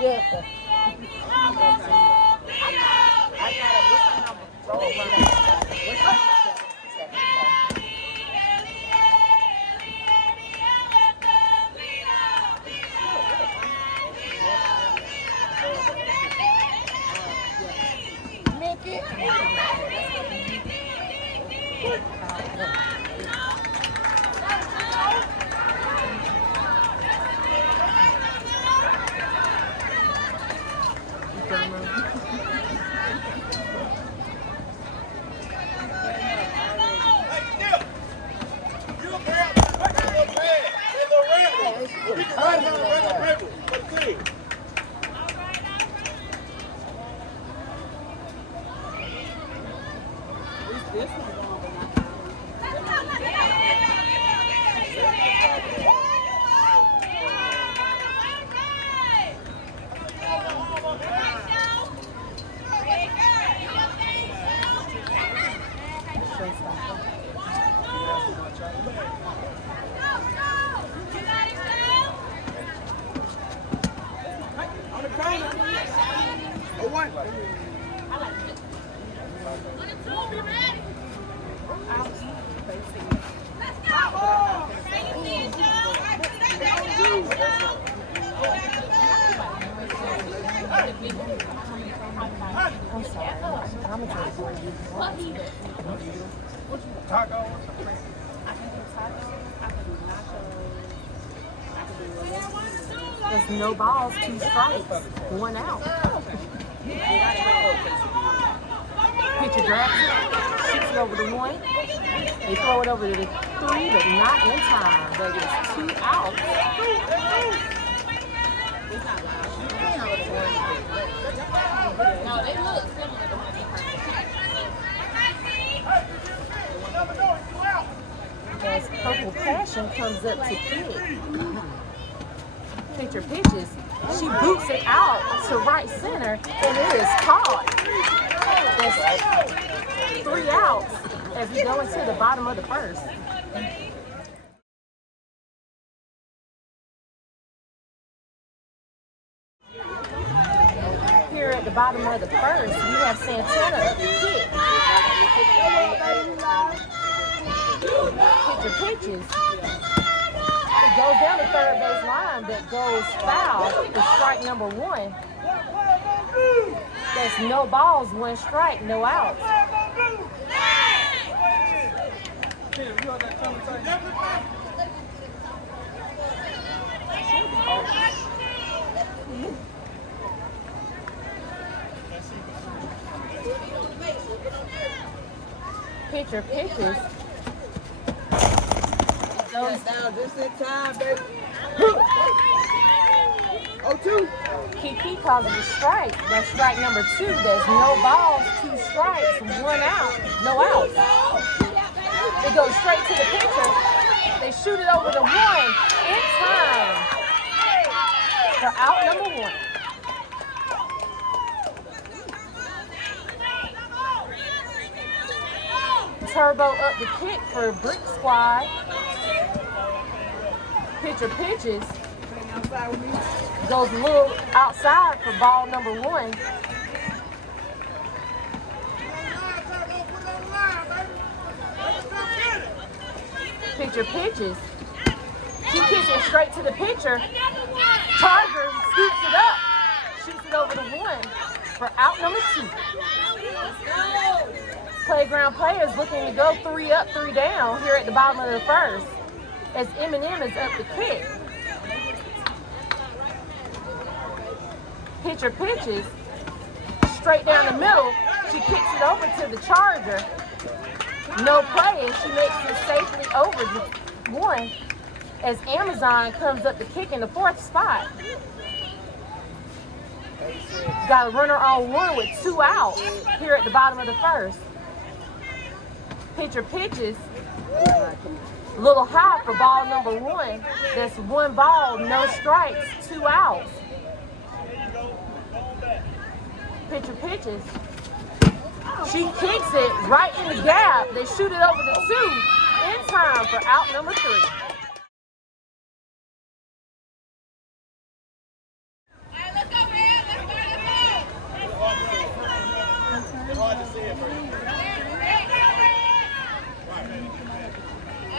Yeah. Mickey. I'm sorry. I'm a drink for you. Taco? I can do tacos. I can do nachos. I can do there's no balls, 2 strikes, 1 out. Pitcher grabs it, shoots it over the 1. They throw it over to the 3, but not in time. But it's 2 outs. No, they look similar to as Purple Passion comes up to kick. Pitcher pitches. She boots it out to right center, and it is caught. That's 3 outs as we go into the bottom of the first. Here at the bottom of the first, we have Santana up to kick. Pitcher pitches. It goes down the third base line, but goes foul. It's strike number 1. That's no balls, 1 strike, no outs. Pitcher pitches. Goes down just in time, baby. 0-2. Kiki calls it a strike. That's strike number 2. There's no balls, 2 strikes, 1 out, no outs. It goes straight to the pitcher. They shoot it over the 1 in time for out number 1. Turbo up the kick for Brick Squad. Pitcher pitches. Goes a little outside for ball number 1. Pitcher pitches. She kicks it straight to the pitcher. Charger scoops it up. Shoots it over the 1 for out number 2. Playground Playaz looking to go 3 up, 3 down here at the bottom of the first as M&M is up the kick. Pitcher pitches straight down the middle. She kicks it over to the Charger. No play, and she makes it safely over the 1 as Amazon comes up the kick in the 4th spot. Got a runner on 1 with 2 outs here at the bottom of the first. Pitcher pitches. A little high for ball number 1. That's 1 ball, no strikes, 2 outs. Pitcher pitches. She kicks it right in the gap. They shoot it over the 2 in time for out number 3.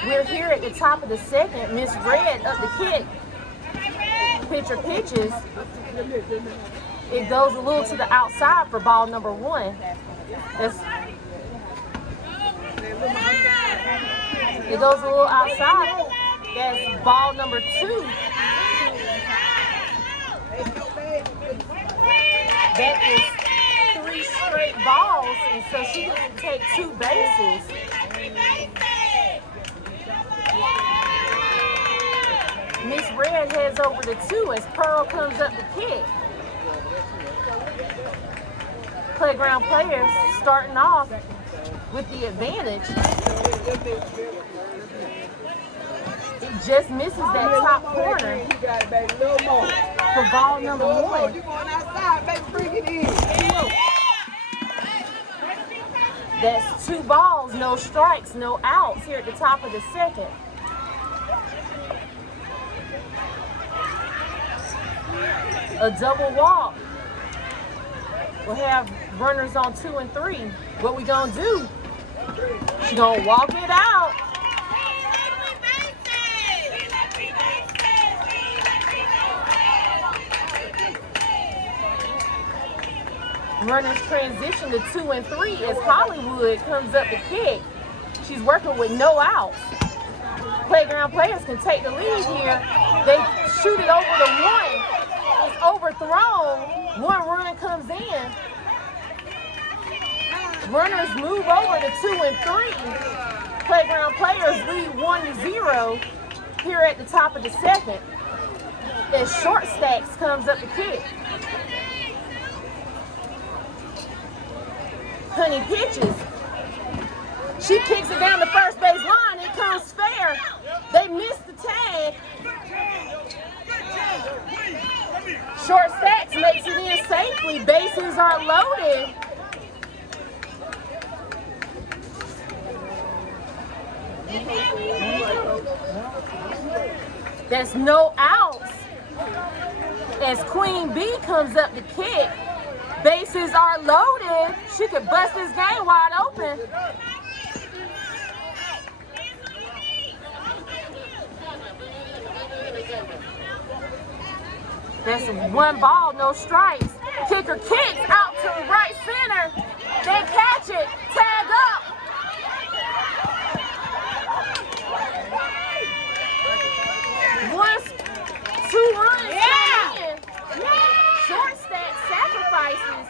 We're here at the top of the second. Miss Red up the kick. Pitcher pitches. It goes a little to the outside for ball number 1. It goes a little outside. That's ball number 2. That is 3 straight balls, and so she gets to take 2 bases. Miss Red heads over to 2 as Pearl comes up the kick. Playground Players starting off with the advantage. It just misses that top corner for ball number 1. That's 2 balls, no strikes, no outs here at the top of the second. A double walk. We'll have runners on 2 and 3. What we gonna do? She gonna walk it out. Runners transition to 2 and 3 as Hollywood comes up the kick. She's working with no outs. Playground Players can take the lead here. They shoot it over to 1. It's overthrown. 1 run comes in. Runners move over to 2 and 3. Playground Players lead 1-0 here at the top of the second. As Short Stacks comes up the kick. Honey pitches. She kicks it down the first base line. It comes fair. They miss the tag. Short Stacks makes it in safely. Bases are loaded. There's no outs. As Queen Bee comes up the kick. Bases are loaded. She could bust this game wide open. That's 1 ball, no strikes. Kicker kicks out to right center. They catch it. Tag up. Once 2 runs come in. Short Stack sacrifices.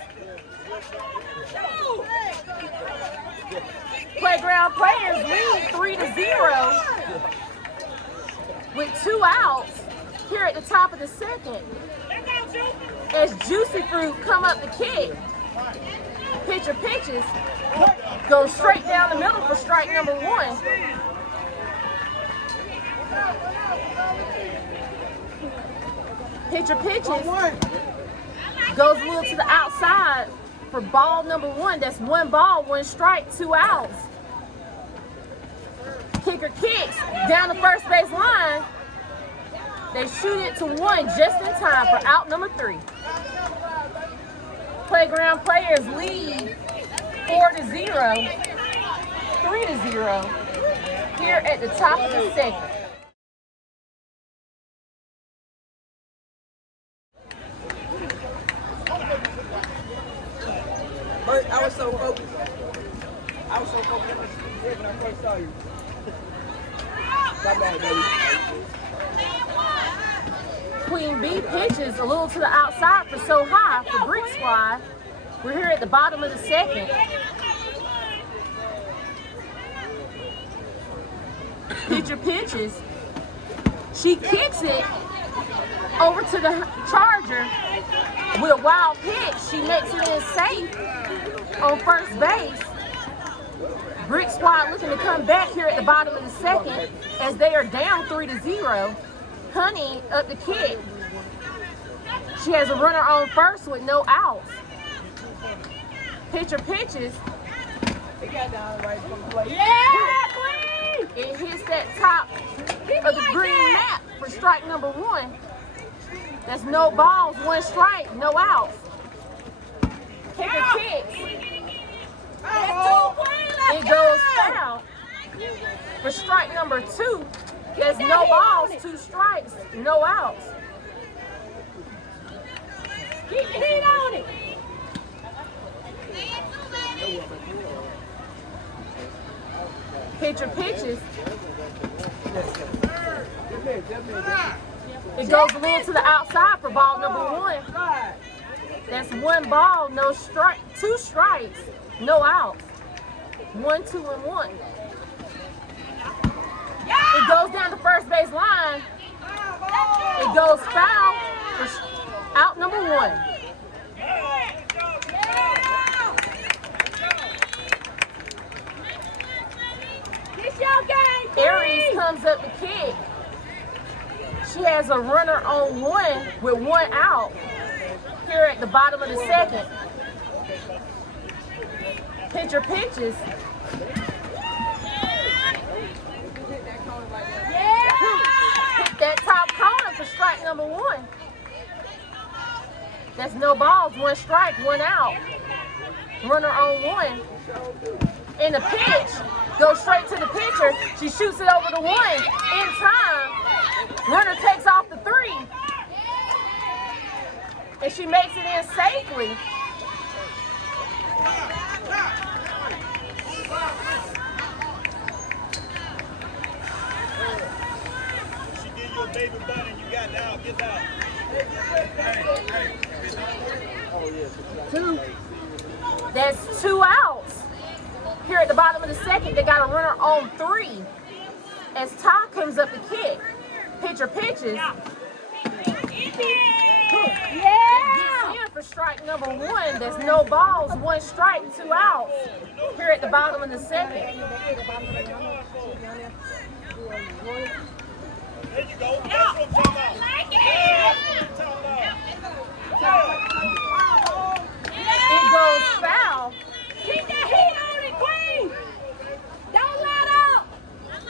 Playground Players lead 3-0 with 2 outs here at the top of the second. As Juicy Fruit come up the kick. Pitcher pitches. Goes straight down the middle for strike number 1. Pitcher pitches. Goes a little to the outside for ball number 1. That's 1 ball, 1 strike, 2 outs. Kicker kicks down the first base line. They shoot it to 1 just in time for out number 3. Playground Players lead 4-0, 3-0 here at the top of the second. I was so focused. I was so focused when I first saw you. My bad, baby. Queen Bee pitches a little to the outside for so high for Brick Squad. We're here at the bottom of the second. Pitcher pitches. She kicks it over to the Charger with a wild pitch. She makes it in safe on first base. Brick Squad looking to come back here at the bottom of the second as they are down 3-0. Honey up the kick. She has a runner on first with no outs. Pitcher pitches. It got down right from the plate. Yeah, Queen! It hits that top of the green map for strike number 1. That's no balls, 1 strike, no outs. Kicker kicks. For strike number 2, there's no balls, 2 strikes, no outs. Keep the heat on it. Pitcher pitches. It goes a little to the outside for ball number 1. That's 1 ball, no strike, 2 strikes, no outs. 1, 2, and 1. It goes down the first base line. It goes foul for out number 1. Aries comes up to kick. She has a runner on 1 with 1 out here at the bottom of the 2nd. Pitcher pitches. Hit that top corner for strike number 1. That's no balls, 1 strike, 1 out. Runner on 1. And the pitch goes straight to the pitcher. She shoots it over the 1 in time. Runner takes off the 3. And she makes it in safely. She give you a baby bunny, you got out, get out. 2. That's 2 outs. Here at the bottom of the 2nd, they got a runner on 3. As Todd comes up to kick. Pitcher pitches. Gets in for strike number 1. There's no balls, 1 strike, 2 outs. Here at the bottom of the 2nd. There you go. That's what I'm talking about. It goes foul. Keep that heat on it, Queen. Don't let up.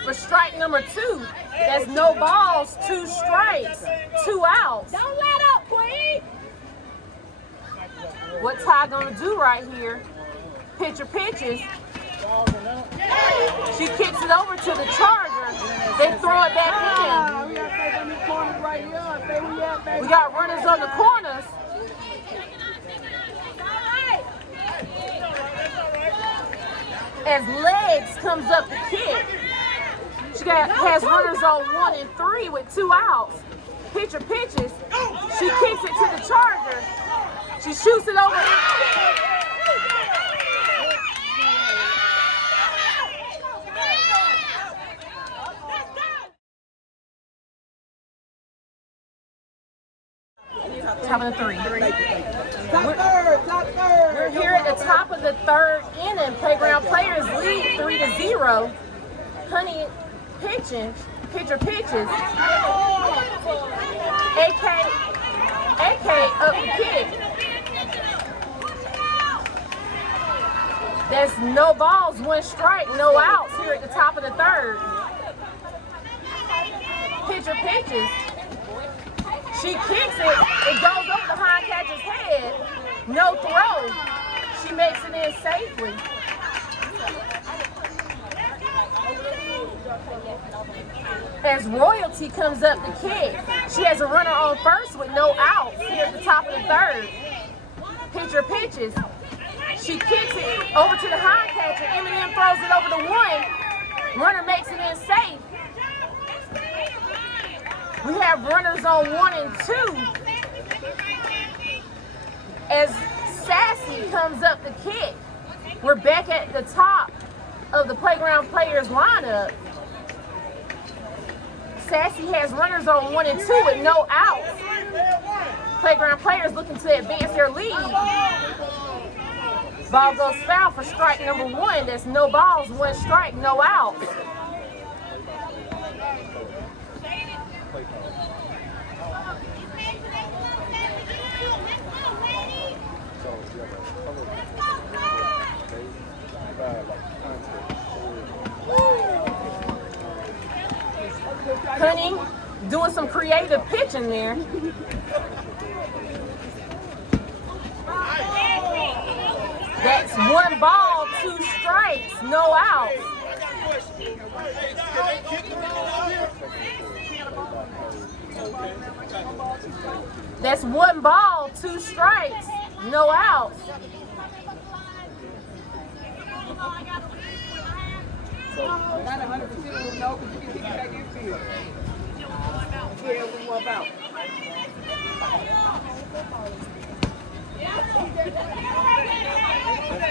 For strike number 2. That's no balls, 2 strikes, 2 outs. Don't let up, Queen. What Ty gonna do right here? Pitcher pitches. She kicks it over to the Charger. They throw it back in. We got runners on the corners. As Legs comes up to kick. She has runners on 1 and 3 with 2 outs. Pitcher pitches. She kicks it to the Charger. She shoots it over. Top of the 3. We're here at the top of the 3rd inning. Playground Players lead 3-0. Honey pitching. Pitcher pitches. AK up the kick. That's no balls, 1 strike, no outs here at the top of the 3rd. Pitcher pitches. She kicks it. It goes over the hind catcher's head. No throw. She makes it in safely. As Royalty comes up to kick. She has a runner on 1st with no outs here at the top of the 3rd. Pitcher pitches. She kicks it over to the hind catcher. Eminem throws it over the 1. Runner makes it in safe. We have runners on 1 and 2. As Sassy comes up the kick. We're back at the top of the Playground Players lineup. Sassy has runners on 1 and 2 with no outs. Playground Players looking to advance their lead. Ball goes foul for strike number 1. That's no balls, 1 strike, no outs. Honey doing some creative pitching there. That's 1 ball, 2 strikes, no outs. question. Can they kick the ball out here? That's 1 ball, 2 strikes, no outs. So, not 100% will know because you can kick it back in field. Yeah, we walk out.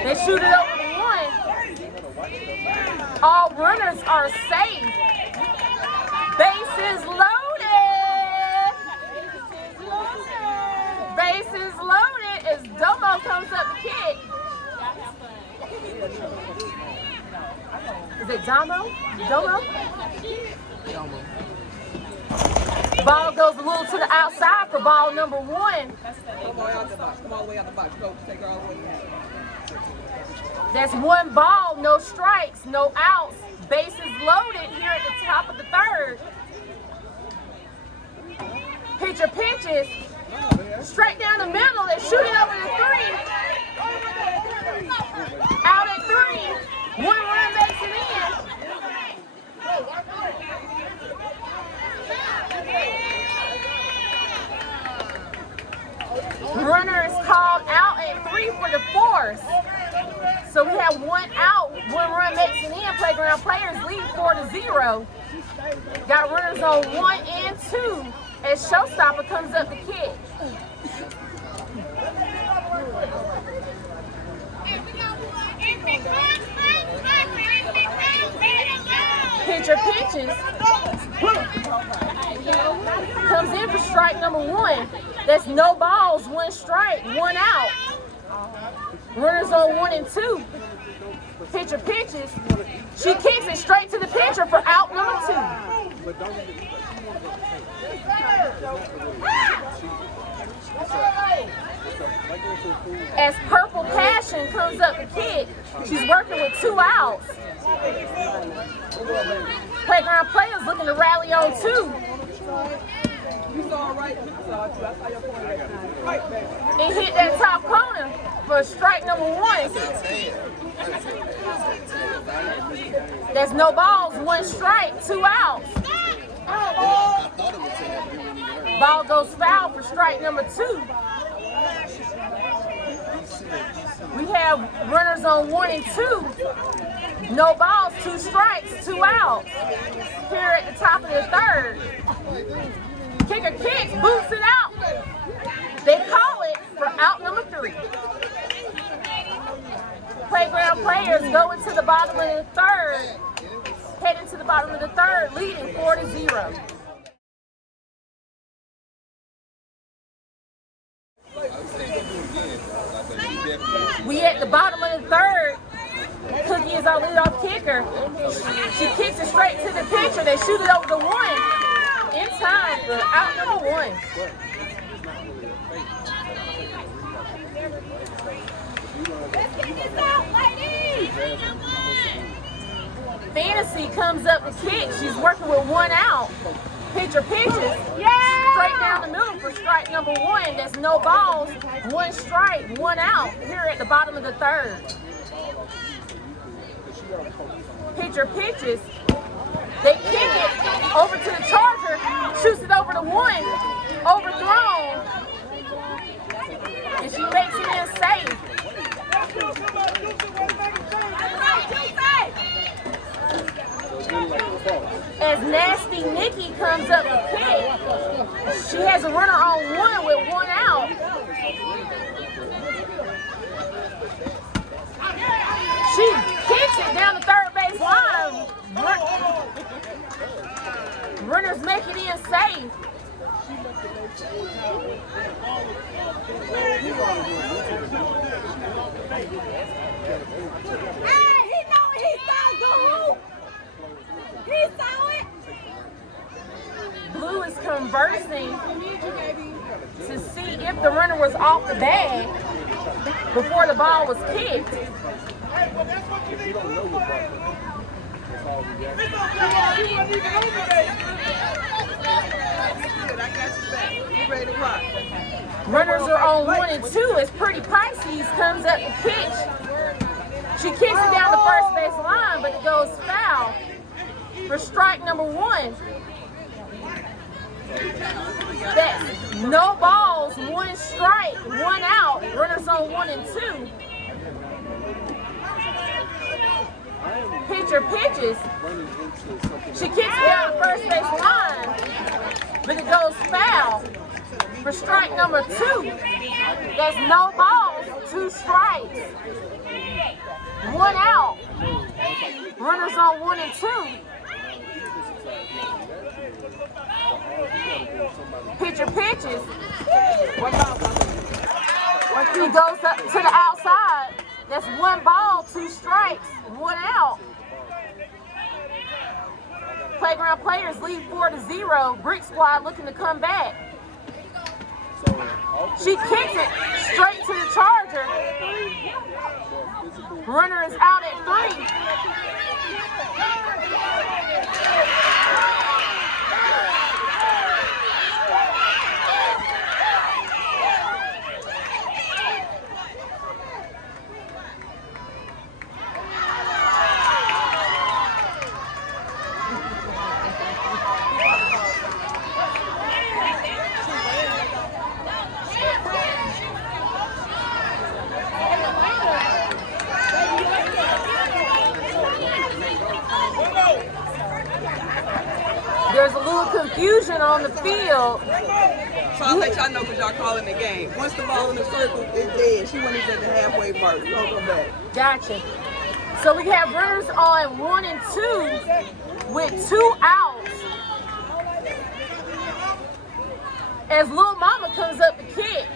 They shoot it over the 1. All runners are safe. Bases loaded. Bases loaded as Domo comes up to kick. Is it Domo? Domo? Ball goes a little to the outside for ball number 1. Come on out the box. Come all the way out the box. Coach, take her all the way out. That's 1 ball, no strikes, no outs. Bases loaded here at the top of the 3rd. Pitcher pitches. Straight down the middle. They shoot it over the 3. Out at 3. 1 run makes it in. Runner is called out at 3 for the 4th. So we have 1 out, 1 run makes it in. Playground Players lead 4-0. Got runners on 1 and 2 as Showstopper comes up to kick. Pitcher pitches. Comes in for strike number 1. That's no balls, 1 strike, 1 out. Runners on 1 and 2. Pitcher pitches. She kicks it straight to the pitcher for out number 2. As Purple Passion comes up to kick, she's working with 2 outs. Playground Players looking to rally on 2. You saw it right. I saw your point that time. Right back. And hit that top corner for strike number 1. There's no balls, 1 strike, 2 outs. Ball goes foul for strike number 2. We have runners on 1 and 2. No balls, 2 strikes, 2 outs. Here at the top of the 3rd. Kicker kicks, boots it out. They call it for out number 3. Playground Players go into the bottom of the 3rd. Head into the bottom of the 3rd, leading 4-0. We at the bottom of the 3rd. Cookie is our leadoff kicker. She kicks it straight to the pitcher. They shoot it over the 1. In time for out number 1. Let's get this out, ladies! Fantasy comes up to kick. She's working with 1 out. Pitcher pitches. Straight down the middle for strike number 1. That's no balls, 1 strike, 1 out. Here at the bottom of the 3rd. Pitcher pitches. They kick it over to the Charger. Shoots it over the 1. Overthrown. And she makes it in safe. As Nasty Nikki comes up to kick, she has a runner on 1 with 1 out. She kicks it down the 3rd base line. Runners make it in safe. Hey, he know what he saw, Guru. He saw it. Blue is conversing to see if the runner was off the bag before the ball was kicked. Runners are on 1 and 2 as Pretty Pisces comes up to pitch. She kicks it down the first base line, but it goes foul for strike number 1. That's no balls, 1 strike, 1 out, runners on 1 and 2. Pitcher pitches. She kicks it down the first base line, but it goes foul for strike number 2. That's no balls, 2 strikes, 1 out, runners on 1 and 2. Pitcher pitches. He goes up to the outside. That's 1 ball, 2 strikes, 1 out. Playground players lead 4-0. Brick Squad looking to come back. She kicks it straight to the Charger. Runner is out at 3. There's a little confusion on the field. So I'll let y'all know because y'all calling the game. Once the ball in the circle is dead, she went into the halfway mark. Don't come back. Gotcha. So we have runners on 1 and 2 with 2 outs. As Lil Mama comes up to kick.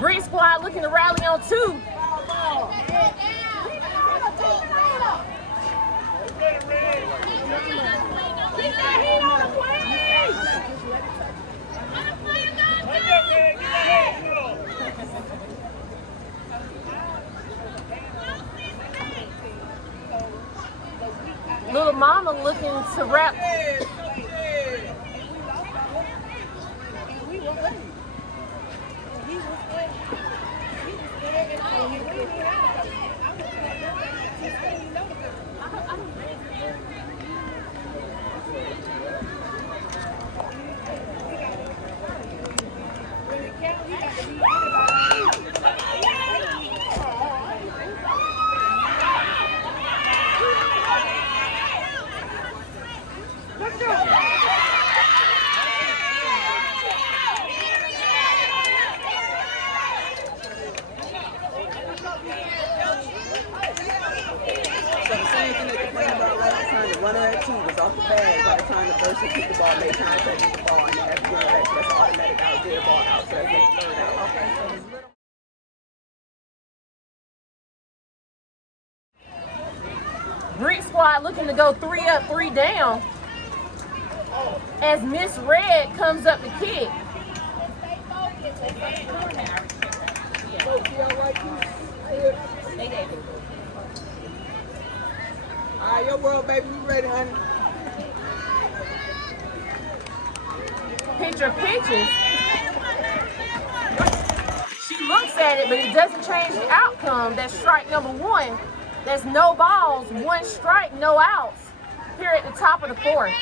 Brick Squad looking to rally on 2. Little Mama looking to wrap. Brick Squad looking to go 3 up, 3 down as Miss Red comes up to kick. All right, your world, baby. We ready, honey. Pitcher pitches. She looks at it, but it doesn't change the outcome. That's strike number 1. That's no balls, 1 strike, no outs. Here at the top of the 4th.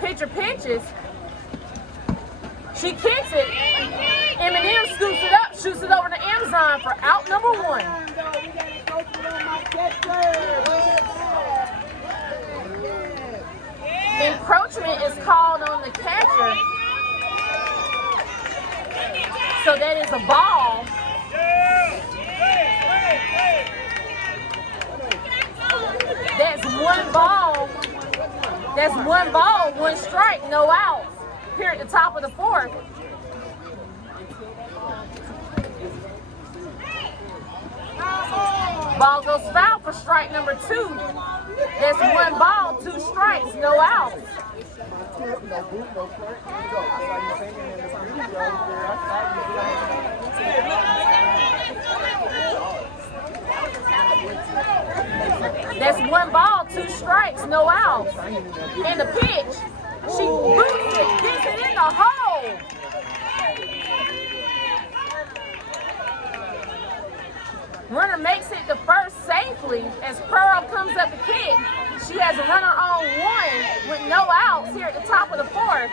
Pitcher pitches. She kicks it. Eminem scoops it up, shoots it over to Amazon for out number 1. Encroachment is called on the catcher. So that is a ball. That's 1 ball. That's 1 ball, 1 strike, no outs. Here at the top of the 4th. Ball goes foul for strike number 2. That's 1 ball, 2 strikes, no outs. That's 1 ball, 2 strikes, no outs. And the pitch, she boots it, gets it in the hole. Runner makes it to first safely as Pearl comes up the kick. She has a runner on one with no outs here at the top of the fourth.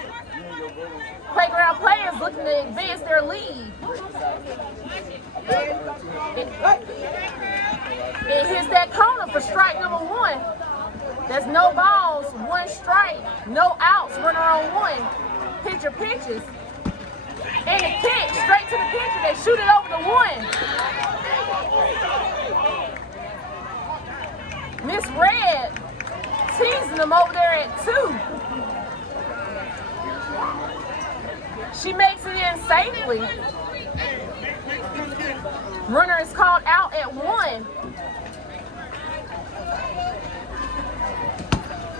Playground Playaz looking to advance their lead. It hits that corner for strike number one. There's no balls, one strike, no outs, runner on one. Pitcher pitches. And the kick straight to the pitcher. They shoot it over the one. Miss Red teasing them over there at 2. She makes it in safely. Runner is called out at 1.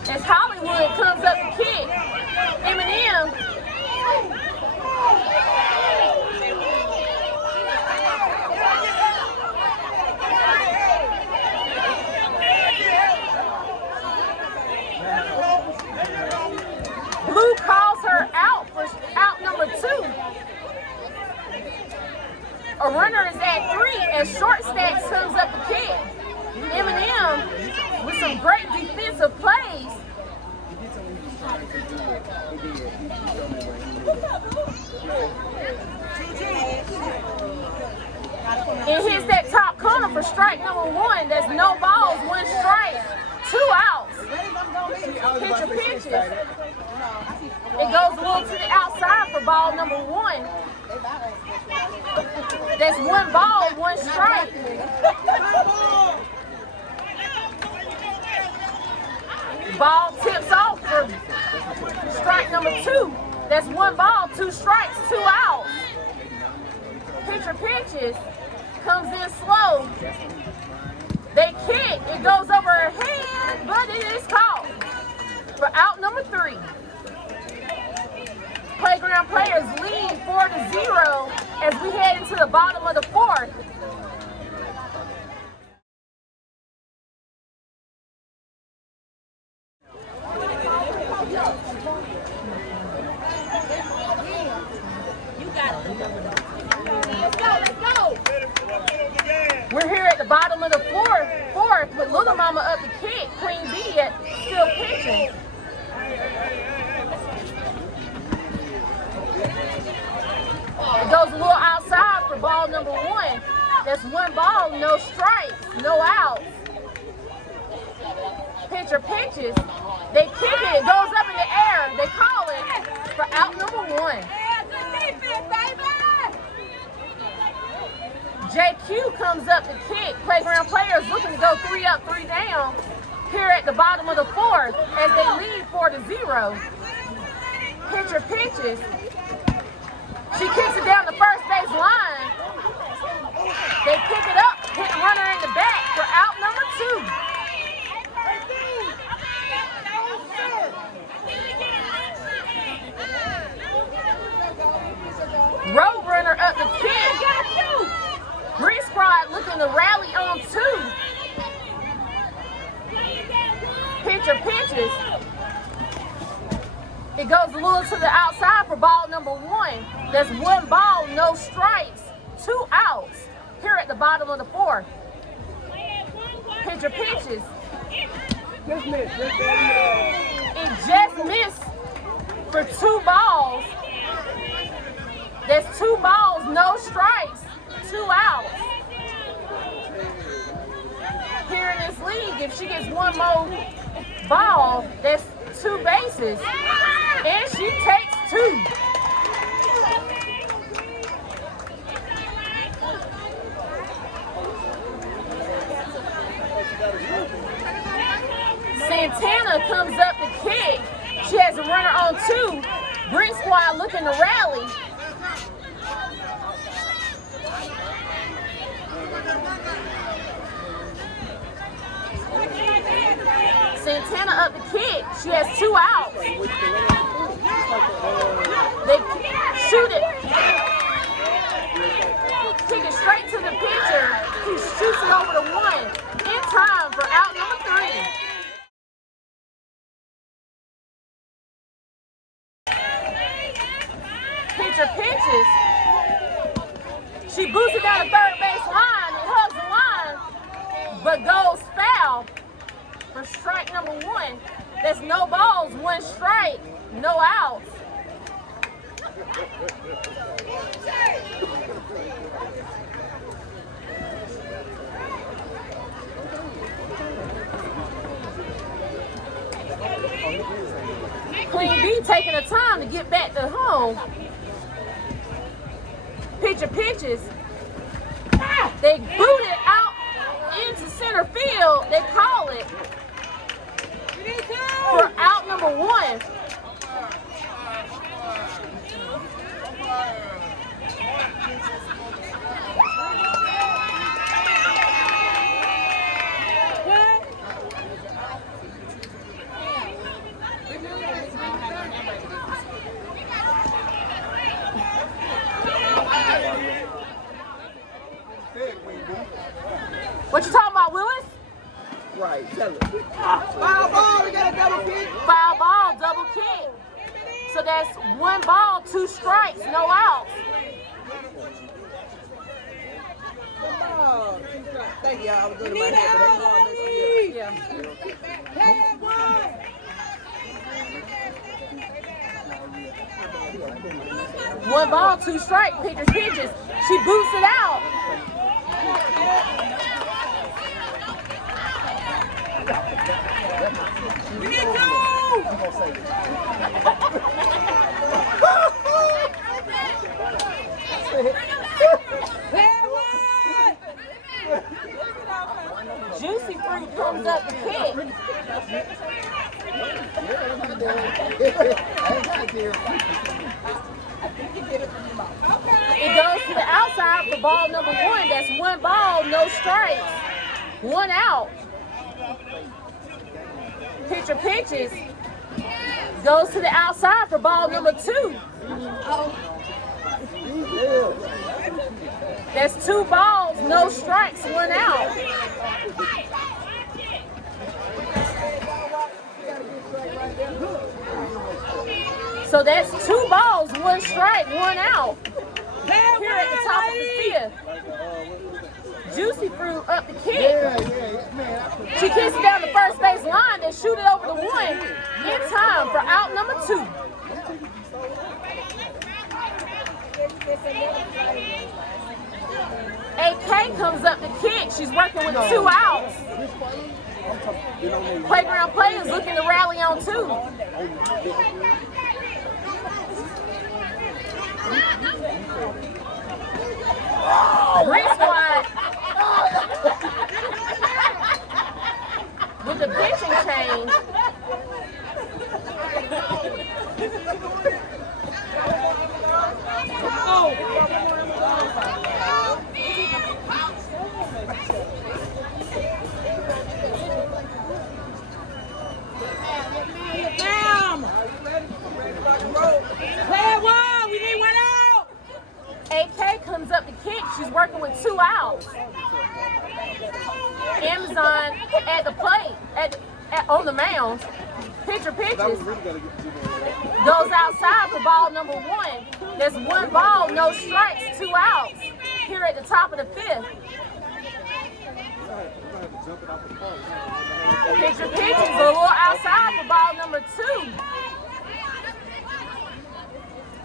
As Hollywood comes up the kick, M&M Blue calls her out for out number 2. A runner is at 3 as Short Stacks comes up the kick. M&M with some great defensive plays. It hits that top corner for strike number 1. That's no balls, 1 strike, 2 outs. Pitcher pitches. It goes a little to the outside for ball number 1. That's 1 ball, 1 strike. Ball tips off for strike number 2. That's 1 ball, 2 strikes, 2 outs. Pitcher pitches, comes in slow. They kick, it goes over her head, but it is caught for out number 3. Playground Playaz lead 4-0 as we head into the bottom of the 4th. We're here at the bottom of the fourth with Little Mama up the kick, Queen B still pitching. It goes a little outside for ball number 1. That's 1 ball, no strikes, no outs. Pitcher pitches. They kick it. It goes up in the air. They call it for out number 1. JQ comes up to kick. Playground Playaz looking to go 3 up, 3 down here at the bottom of the 4th as they lead 4-0. Pitcher pitches. She kicks it down the first base line. They pick it up, hit the runner in the back for out number 2. Road runner up the kick. Green Squad looking to rally on 2. Pitcher pitches. It goes a little to the outside for ball number 1. That's 1 ball, no strikes, 2 outs here at the bottom of the 4th. Pitcher pitches. It just missed for 2 balls. That's 2 balls, no strikes, 2 outs. Here in this league, if she gets 1 more ball, that's 2 bases. And she takes 2. Santana comes up to kick. She has a runner on 2. Green Squad looking to rally. Santana up the kick. She has 2 outs. They shoot it. Kick it straight to the pitcher. He shoots it over the 1. In time for out number 3. Pitcher pitches. She boosts it down the third base line and hugs the line. but goes foul for strike number 1. That's no balls, 1 strike, no outs. Queen B taking the time to get back to home. Pitcher pitches. They boot it out into center field. They call it for out number 1. What you talking about, Willis? Right, tell it. Foul ball, we got a double kick. Foul ball, double kick. So that's 1 ball, 2 strikes, no outs. Thank you, I was doing my head, but they Yeah. Playaz 1. 1 ball, 2 strikes, pitcher pitches. She boots it out. We need 2. Juicy Fruit comes up to kick. It goes to the outside for ball number 1. That's 1 ball, no strikes, 1 out. Pitcher pitches. Goes to the outside for ball number 2. That's 2 balls, no strikes, 1 out. So that's 2 balls, 1 strike, 1 out. Here at the top of the 5th. Juicy Fruit up the kick. She kicks it down the first base line and shoot it over the 1 in time for out number 2. AK comes up to kick. She's working with 2 outs. Playground Playaz looking to rally on 2. Green Squad with the pitching change. Playaz 1. We need 1 out. AK comes up to kick. She's working with 2 outs. Amazon at the plate, on the mound. Pitcher pitches. Goes outside for ball number 1. There's 1 ball, no strikes, 2 outs. Here at the top of the 5th. Pitcher pitches a little outside for ball number 2.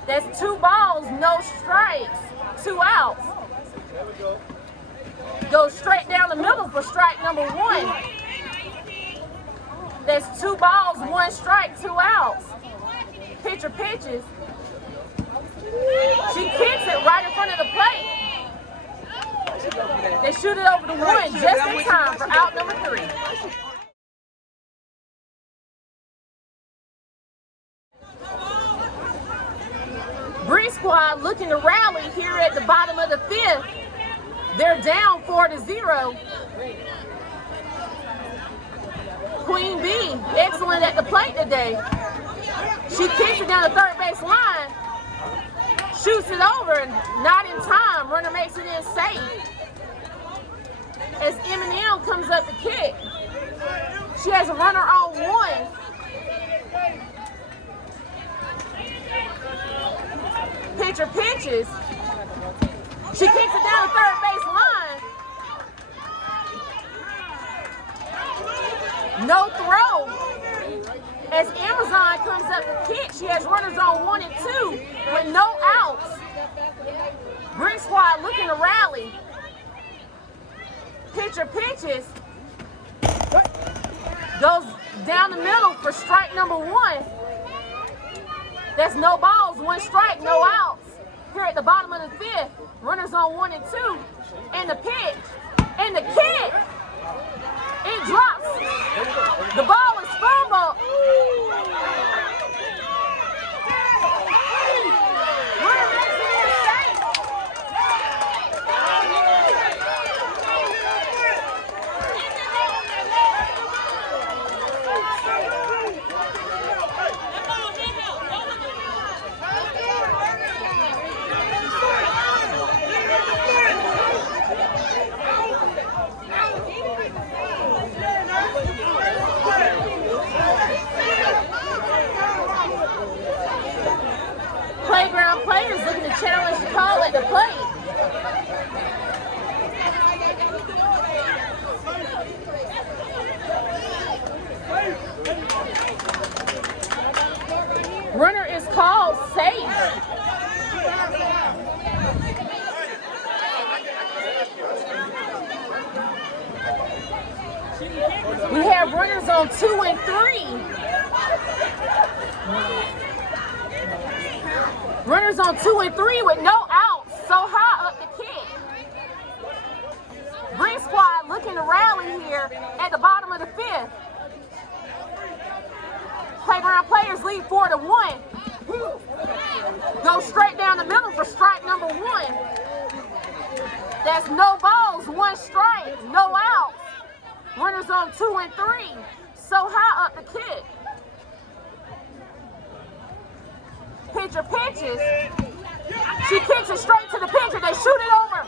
That's 2 balls, no strikes, 2 outs. Goes straight down the middle for strike number 1. That's 2 balls, 1 strike, 2 outs. Pitcher pitches. She kicks it right in front of the plate. They shoot it over the 1 just in time for out number 3. Bree Squad looking to rally here at the bottom of the 5th. They're down 4-0. Queen B, excellent at the plate today. She kicks it down the third base line, shoots it over, and not in time. Runner makes it in safe. As M&M comes up to kick, she has a runner on 1. Pitcher pitches. She kicks it down the third base line. No throw. As Amazon comes up the kick, she has runners on 1 and 2 with no outs. Green squad looking to rally. Pitcher pitches. Goes down the middle for strike number 1. That's no balls, 1 strike, no outs. Here at the bottom of the 5th, runners on 1 and 2. And the pitch, and the kick. It drops. The ball is fumbled. Runner makes it in safe. Playground players looking to challenge the call at the plate. Runner is called safe. We have runners on 2 and 3. Runners on 2 and 3 with no outs. So high up the kick. Green squad looking to rally here at the bottom of the 5th. Playground players lead 4-1. Go straight down the middle for strike number 1. That's no balls, 1 strike, no outs. Runners on 2 and 3. So high up the kick. Pitcher pitches. She kicks it straight to the pitcher. They shoot it over.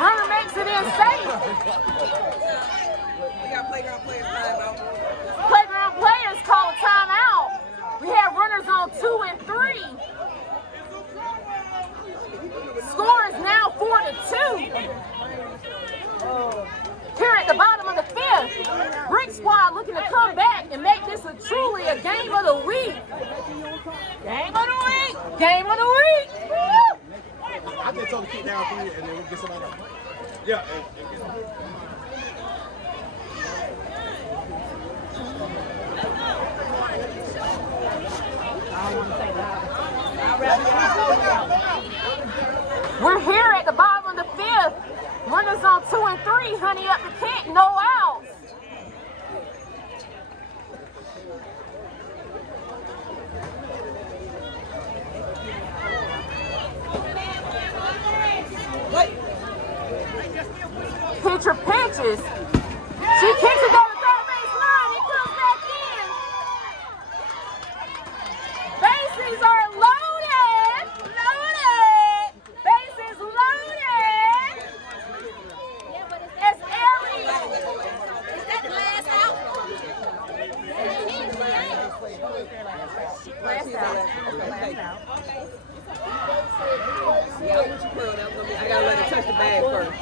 Runner makes it in safe. We got playground players timeout. Playground players call a timeout. We have runners on 2 and 3. Score is now 4-2. Here at the bottom of the 5th, Brick Squad looking to come back and make this truly a game of the week. Game of the week. Game of the week. Woo! I just told the kick down for you and then we get somebody else. Yeah. We're here at the bottom of the 5th. Runners on 2 and 3, honey up the kick, no outs. Pitcher pitches. She kicks it down the third base line. It comes back in. Bases are loaded. Loaded. Bases loaded. As Aries. Is that the last out? Last out. Yeah, I gotta let her touch the bag first.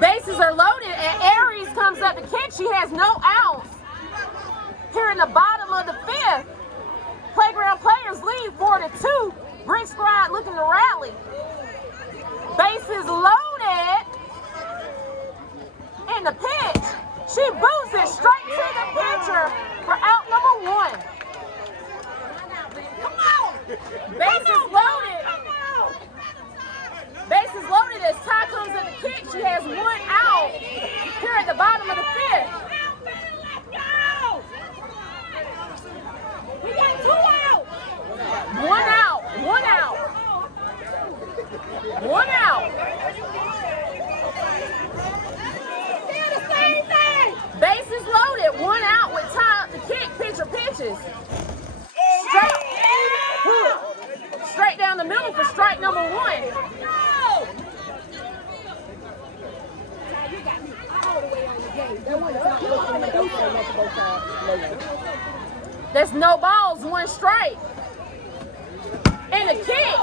Bases are loaded and Aries comes up to kick. She has no outs. Here in the bottom of the 5th, Playground players lead 4-2. Brick Squad looking to rally. Bases loaded. And the pitch. She boots it straight to the pitcher for out number 1. Come on. Bases loaded. Bases loaded as Ty comes in the kick. She has 1 out here at the bottom of the 5th. We got 2 out. 1 out. 1 out. 1 out. Still the same thing. Bases loaded. 1 out with Ty up the kick. Pitcher pitches. Straight down the middle for strike number 1. You got me all the way on the game. There's no balls, 1 strike. And the kick.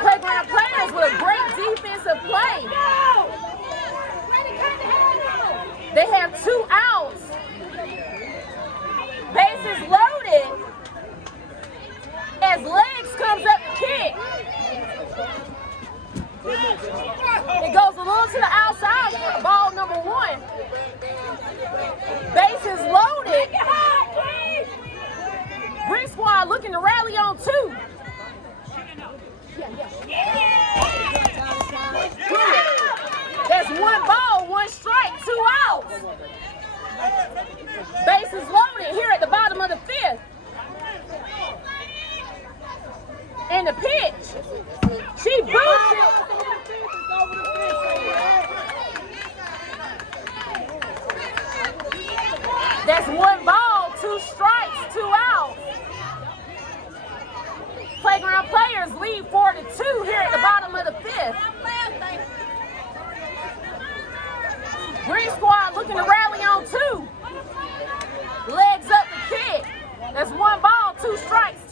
Playground players with a great defensive play. They have 2 outs. Bases loaded. As Legs comes up to kick. It goes a little to the outside for ball number 1. Bases loaded. Green Squad looking to rally on 2. That's 1 ball, 1 strike, 2 outs. Bases loaded here at the bottom of the 5th. And the pitch. She boots it. That's 1 ball, 2 strikes, 2 outs. Playground players lead 4-2 here at the bottom of the 5th. Green Squad looking to rally on 2. Legs up the kick. That's 1 ball, 2 strikes.